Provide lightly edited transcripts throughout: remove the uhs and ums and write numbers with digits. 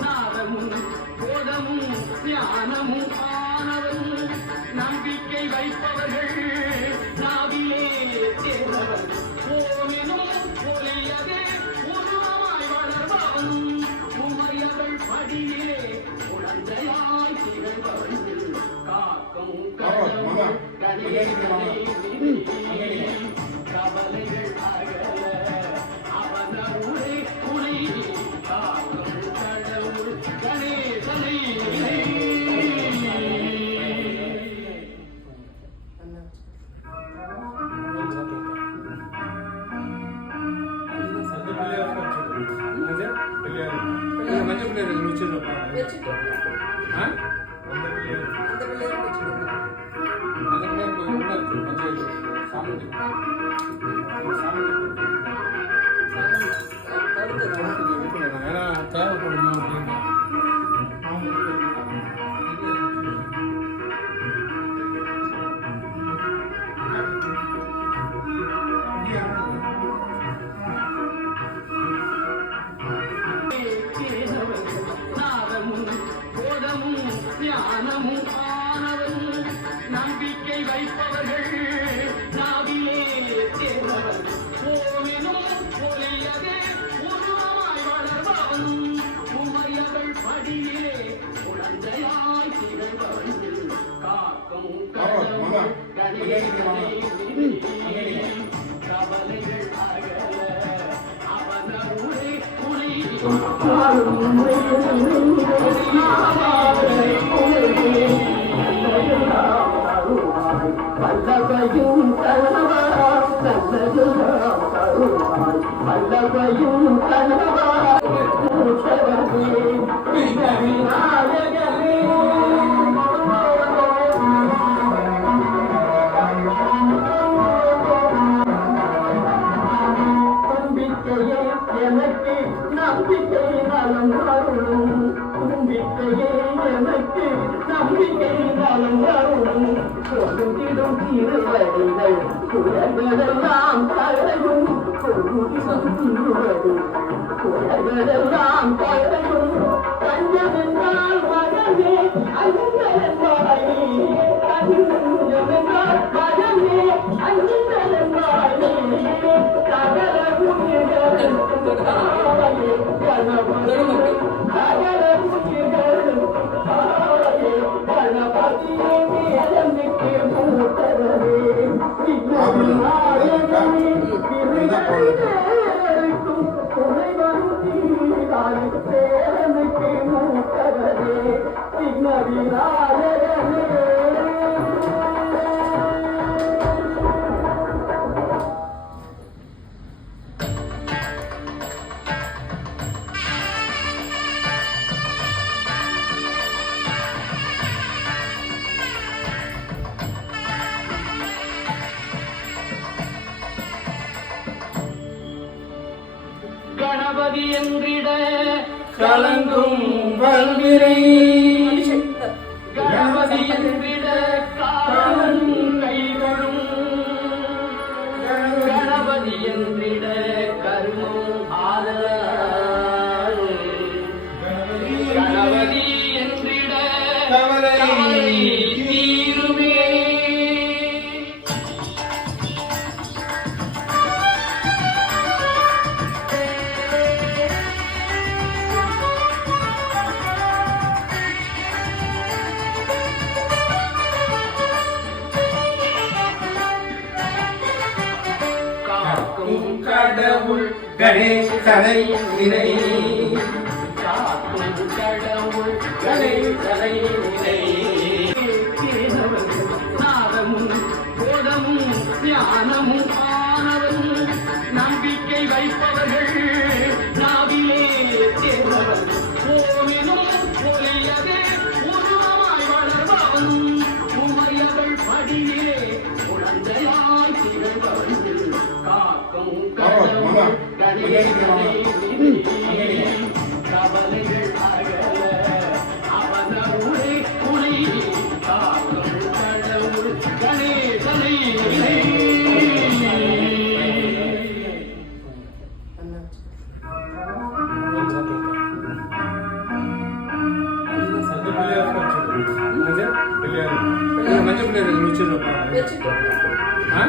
நாதமும் போதமும் ஞானமும் ஆனவன் நம்பிக்கை வைப்பவர்கள் நாவிலே தேர்ந்தவன் ஓமெனும் ஒலியதே உருவமாய் வளர்பவன் உமையவள் படியிலே குழந்தையாய் திகழ்பவன் காக்கும் கடவுள் கவலைகள் அகல அவன உரை துணை காக்கும் கடவுள் கணேசனை தேவைப்படும் அப்படின்னு நாதமும் போதமும் ஞானமும் ஆனவன் நம்பிக்கை வைப்பவர்கள் நாவிலே தேர்ந்தவன் ஓமெனும் ஒலியதே உருவமாய் வளர்பவன் உமையவள் படியிலே குழந்தையாய் திகழ்பவன் காக்கும் கடவுள் கணேசனை கவலைகள் அகல அவன உரை துணை பல்லவையும் கணவராம் கண்ணதுராம் கருவாய் பல்லவையும் கணவராம் விநாயகமே நம்பிக்கையே எனக்கு நம்பிக்கை நலம் அருளும் நம்பிக்கையே எனக்கு நம்பிக்கை நலம் அருளும் கொடுத்திடும் திருவடிகள் குலகளெல்லாம் கரையும் கொடுத்திடும் திருவடி குலகளெல்லாம் கரையும் கஞ்சமென்றால் மகனே அஞ்சலென்றாய் கஞ்சமென்றால் மகனே அஞ்சலென்றாய் சகல புண்ணியங்கள் கணபதி என்றிட கலங்கும் வல்விரை கணபதி என்றிட காலம் கைகளும் கணபதி என்றிட கருமம் ஆதல் கணபதி என்றிட கவலை தீருமே கடவுள் கணேசனை நினை காக்கும் கடவுள் கணேசனை நினை நாதமும் போதமும் ஞானமும் ஆனவன் நம்பிக்கை வைப்பவர்கள் நாவிலே தேர்ந்தவன் ஓமெனும் ஒலியதே உருவமாய் வளர்பவன் உமையவள் படியிலே குழந்தையாய் திகழ்பவன் காக்கும் கடவுள் கணேசனை பிள்ளையார் மஞ்சள் பிள்ளையார் வச்சிருப்பா ஆ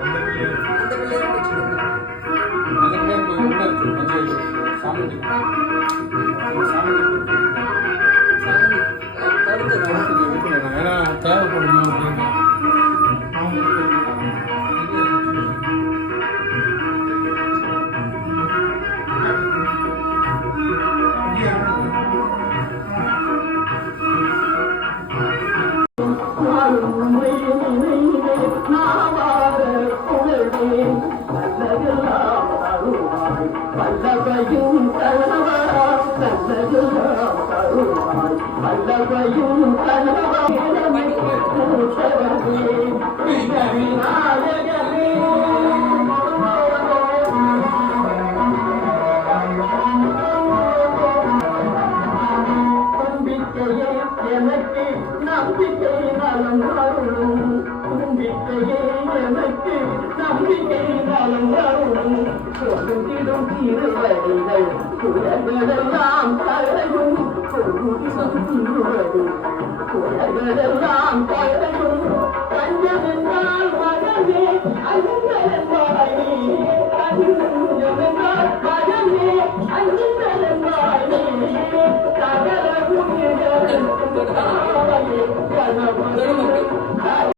அந்த பிள்ளையார் போய் உள்ள இருக்கு மஞ்சள் சாமி ஏன்னா தேவைப்படுமா அப்படின்னு வல்லவையும் கணவா நல்லதெல்லாம் தருவாய் வல்லவையும் கணவா நாயகமே நம்பிக்கையே எனக்கு நம்பிக்கை நலம் அருளும் நம்பிக்கையே எனக்கு நம்பிக்கை நலம் அருளும் கொடுத்திடும் திருவடிகள் குலகளெல்லாம் கரையும் கொடுத்திடும் திருவடி குலகளெல்லாம் கரையும் கஞ்சமென்றால் மகனே அஞ்சலென்றாயே கஞ்சமென்றால் மகனே அஞ்சலென்றாயே சகல புண்ணியங்கள் கணவன்